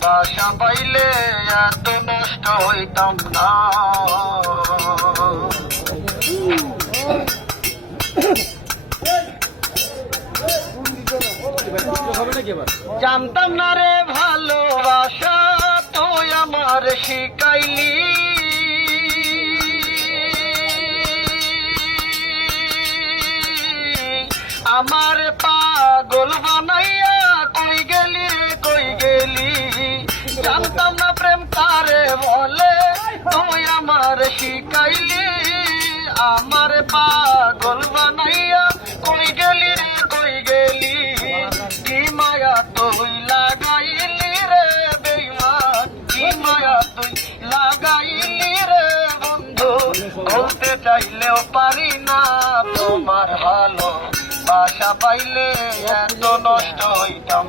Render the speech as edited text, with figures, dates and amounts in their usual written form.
বাসা পাইলে এত নষ্ট হইতাম না। জানতাম না রে ভালোবাসা, তুই আমার শিখাইলি। আমার পাগল বানাইয়া কই গেলি রে কই গেলি। জানতাম না প্রেম কারে বলে, তুই আমার শিখাইলি। আমার পাগল বানাইয়া কই গেলি রে কই গেলি। কি মায়া তুই লাগাইলি রে বেঈমান, কি মায়া তুই লাগাইলি রে বন্ধু। বলতে চাইলেও পারি না তোমার ভালো বাসা পাইলে এত নষ্ট হইতাম।